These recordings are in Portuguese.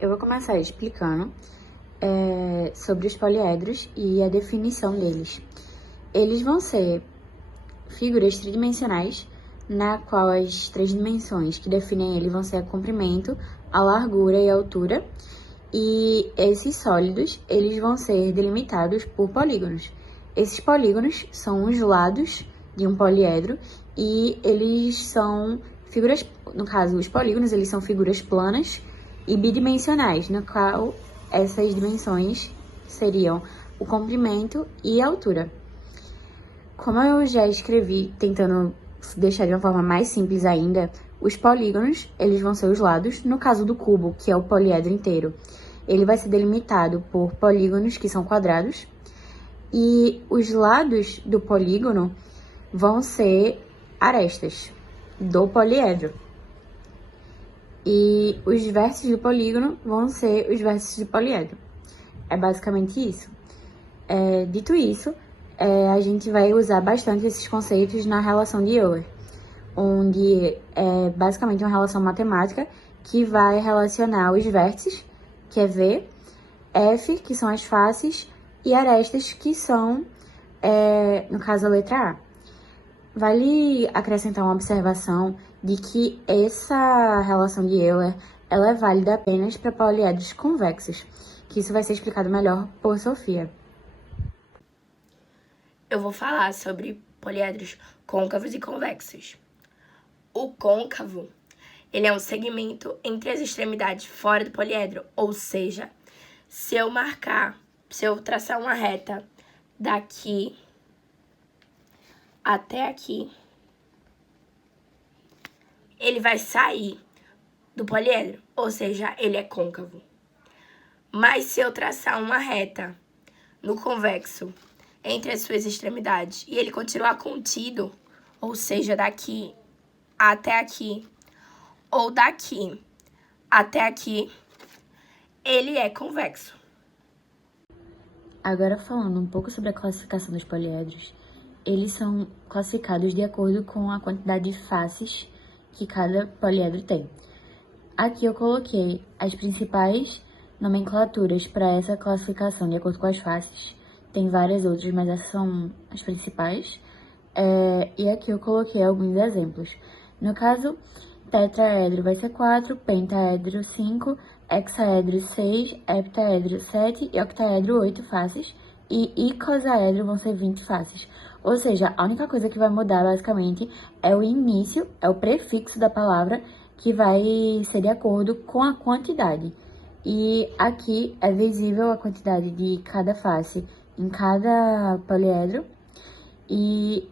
Eu vou começar explicando sobre os poliedros e a definição deles. Eles vão ser figuras tridimensionais, na qual as três dimensões que definem ele vão ser o comprimento, a largura e a altura. E esses sólidos, eles vão ser delimitados por polígonos. Esses polígonos são os lados de um poliedro e eles são figuras, no caso, os polígonos, eles são figuras planas e bidimensionais, no qual essas dimensões seriam o comprimento e a altura. Como eu já escrevi, tentando deixar de uma forma mais simples ainda, os polígonos, eles vão ser os lados. No caso do cubo, que é o poliedro inteiro, ele vai ser delimitado por polígonos que são quadrados. E os lados do polígono vão ser arestas do poliedro. E os vértices do polígono vão ser os vértices do poliedro. É basicamente isso. Dito isso, a gente vai usar bastante esses conceitos na relação de Euler, onde é basicamente uma relação matemática que vai relacionar os vértices, que é V, F, que são as faces, e arestas, que são, no caso, a letra A. Vale acrescentar uma observação de que essa relação de Euler, ela é válida apenas para poliedros convexos, que isso vai ser explicado melhor por Sofia. Eu vou falar sobre poliedros côncavos e convexos. O côncavo, ele é um segmento entre as extremidades fora do poliedro, ou seja, se eu traçar uma reta daqui até aqui, ele vai sair do poliedro, ou seja, ele é côncavo. Mas se eu traçar uma reta no convexo entre as suas extremidades e ele continuar contido, ou seja, daqui até aqui, ou daqui até aqui, ele é convexo. Agora, falando um pouco sobre a classificação dos poliedros, eles são classificados de acordo com a quantidade de faces que cada poliedro tem. Aqui eu coloquei as principais nomenclaturas para essa classificação de acordo com as faces. Tem várias outras, mas essas são as principais. E aqui eu coloquei alguns exemplos. No caso, tetraedro vai ser 4, pentaedro 5, hexaedro 6, heptaedro 7 e octaedro 8 faces. E icosaedro vão ser 20 faces. Ou seja, a única coisa que vai mudar, basicamente, é o início, é o prefixo da palavra, que vai ser de acordo com a quantidade. E aqui é visível a quantidade de cada face em cada poliedro. E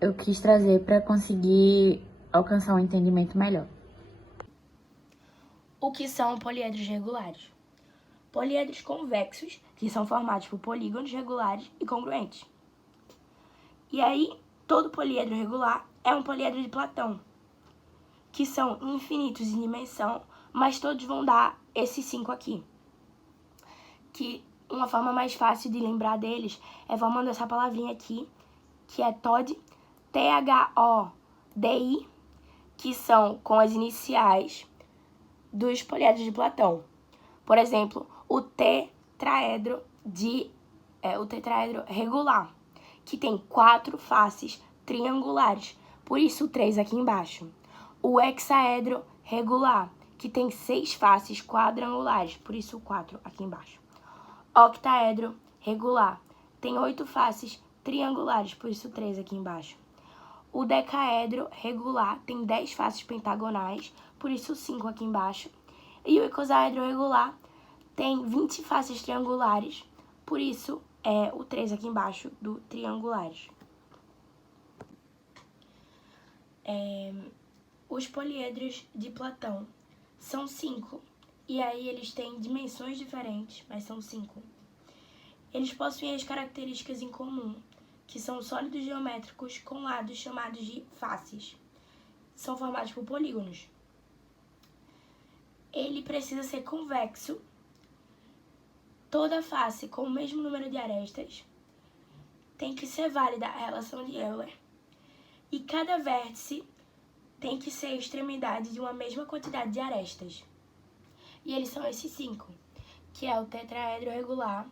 eu quis trazer para conseguir alcançar um entendimento melhor. O que são poliedros regulares? Poliedros convexos, que são formados por polígonos regulares e congruentes. E aí, todo poliedro regular é um poliedro de Platão, que são infinitos em dimensão, mas todos vão dar esses 5 aqui. Que uma forma mais fácil de lembrar deles é formando essa palavrinha aqui, que é TODI, T-H-O-D-I, que são com as iniciais dos poliedros de Platão. Por exemplo, o tetraedro regular, que tem 4 faces triangulares, por isso 3 aqui embaixo. O hexaedro regular, que tem 6 faces quadrangulares, por isso 4 aqui embaixo. Octaedro regular, tem 8 faces triangulares, por isso 3 aqui embaixo. O decaedro regular tem 10 faces pentagonais, por isso 5 aqui embaixo. E o icosaedro regular tem 20 faces triangulares, por isso é o 3 aqui embaixo do triangulares. Os poliedros de Platão são 5, e aí eles têm dimensões diferentes, mas são 5. Eles possuem as características em comum, que são sólidos geométricos com lados chamados de faces. São formados por polígonos. Ele precisa ser convexo, toda face com o mesmo número de arestas, tem que ser válida a relação de Euler, e cada vértice tem que ser a extremidade de uma mesma quantidade de arestas. E eles são esses 5, que é o tetraedro regular,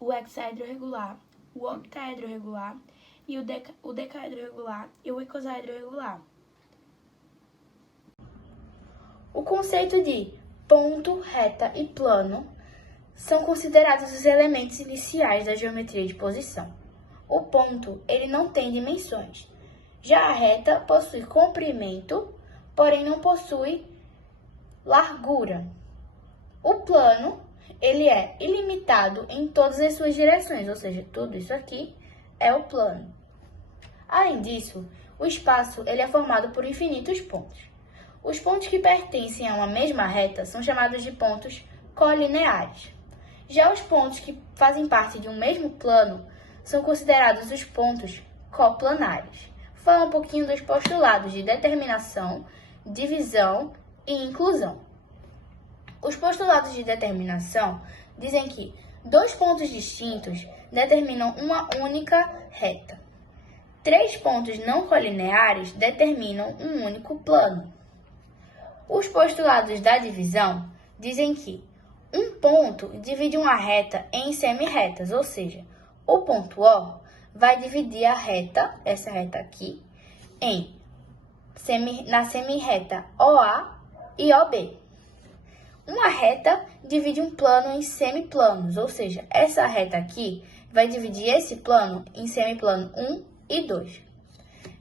o hexaedro regular, o octaedro regular, e o decaedro regular e o icosaedro regular. O conceito de ponto, reta e plano são considerados os elementos iniciais da geometria de posição. O ponto, ele não tem dimensões. Já a reta possui comprimento, porém não possui largura. O plano, ele é ilimitado em todas as suas direções, ou seja, tudo isso aqui é o plano. Além disso, o espaço ele é formado por infinitos pontos. Os pontos que pertencem a uma mesma reta são chamados de pontos colineares. Já os pontos que fazem parte de um mesmo plano são considerados os pontos coplanares. Fala um pouquinho dos postulados de determinação, divisão e inclusão. Os postulados de determinação dizem que dois pontos distintos determinam uma única reta. Três pontos não colineares determinam um único plano. Os postulados da divisão dizem que um ponto divide uma reta em semirretas, ou seja, o ponto O vai dividir a reta, essa reta aqui, na semirreta OA e OB. Uma reta divide um plano em semiplanos, ou seja, essa reta aqui vai dividir esse plano em semiplano 1 e 2.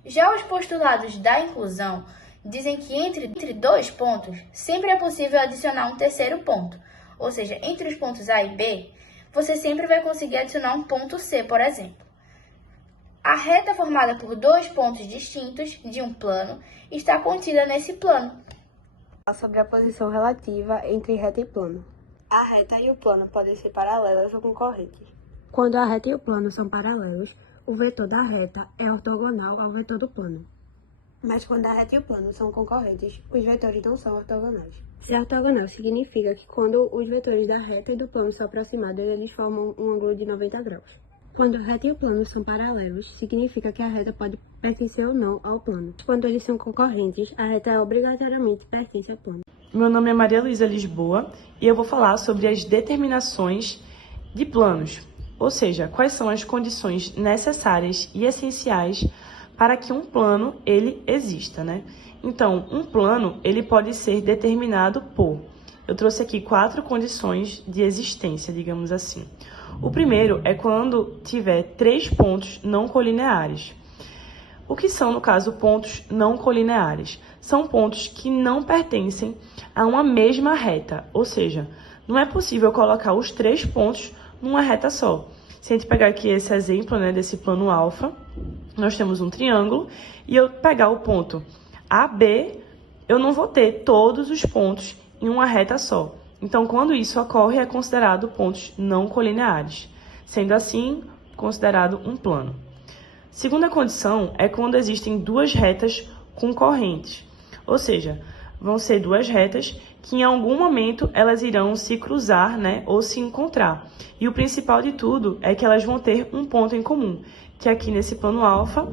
Já os postulados da inclusão dizem que entre dois pontos sempre é possível adicionar um terceiro ponto, ou seja, entre os pontos A e B, você sempre vai conseguir adicionar um ponto C, por exemplo. A reta formada por dois pontos distintos de um plano está contida nesse plano. Sobre a posição relativa entre reta e plano. A reta e o plano podem ser paralelas ou concorrentes. Quando a reta e o plano são paralelos, o vetor da reta é ortogonal ao vetor do plano. Mas quando a reta e o plano são concorrentes, os vetores não são ortogonais. Ser ortogonal significa que quando os vetores da reta e do plano são aproximados, eles formam um ângulo de 90 graus. Quando a reta e o plano são paralelos, significa que a reta pode pertencer ou não ao plano. Quando eles são concorrentes, a reta obrigatoriamente pertence ao plano. Meu nome é Maria Luísa Lisboa e eu vou falar sobre as determinações de planos, ou seja, quais são as condições necessárias e essenciais para que um plano ele exista, né? Então, um plano ele pode ser determinado por... Eu trouxe aqui 4 condições de existência, digamos assim. O primeiro é quando tiver 3 pontos não colineares. O que são, no caso, pontos não colineares? São pontos que não pertencem a uma mesma reta, ou seja, não é possível colocar os 3 pontos numa reta só. Se a gente pegar aqui esse exemplo, né, desse plano alfa, nós temos um triângulo, e eu pegar o ponto AB, eu não vou ter todos os pontos em uma reta só. Então, quando isso ocorre, é considerado pontos não colineares, sendo assim, considerado um plano. Segunda condição é quando existem duas retas concorrentes, ou seja, vão ser duas retas que em algum momento elas irão se cruzar, né, ou se encontrar. E o principal de tudo é que elas vão ter um ponto em comum, que aqui nesse plano alfa,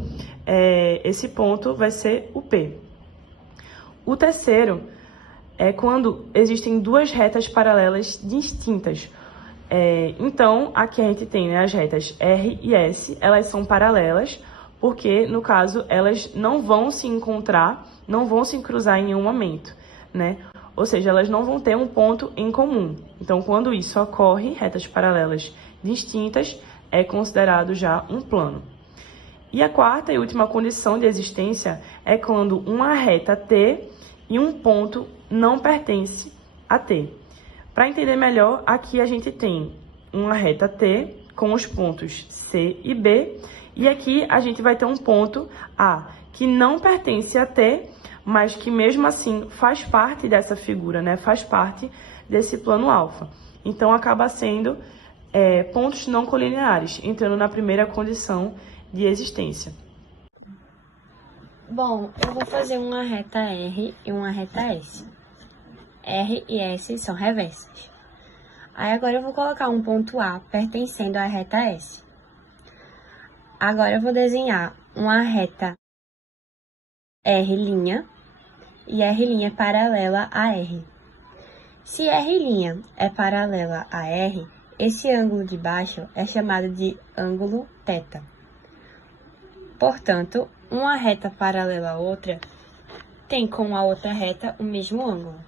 esse ponto vai ser o P. O terceiro é quando existem duas retas paralelas distintas. Então, aqui a gente tem, né, as retas R e S, elas são paralelas, porque, no caso, elas não vão se encontrar, não vão se cruzar em nenhum momento, né? Ou seja, elas não vão ter um ponto em comum. Então, quando isso ocorre, retas paralelas distintas, é considerado já um plano. E a quarta e última condição de existência é quando uma reta T e um ponto não pertence a T. Para entender melhor, aqui a gente tem uma reta T com os pontos C e B, e aqui a gente vai ter um ponto A, que não pertence a T, mas que mesmo assim faz parte dessa figura, né? Faz parte desse plano alfa. Então, acaba sendo pontos não colineares, entrando na primeira condição de existência. Bom, eu vou fazer uma reta R e uma reta S. R e S são reversas. Aí agora eu vou colocar um ponto A pertencendo à reta S. Agora eu vou desenhar uma reta R' e R' paralela a R. Se R' é paralela a R, esse ângulo de baixo é chamado de ângulo θ. Portanto, uma reta paralela à outra tem com a outra reta o mesmo ângulo.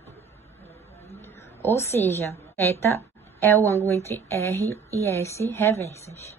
Ou seja, θ é o ângulo entre R e S reversas.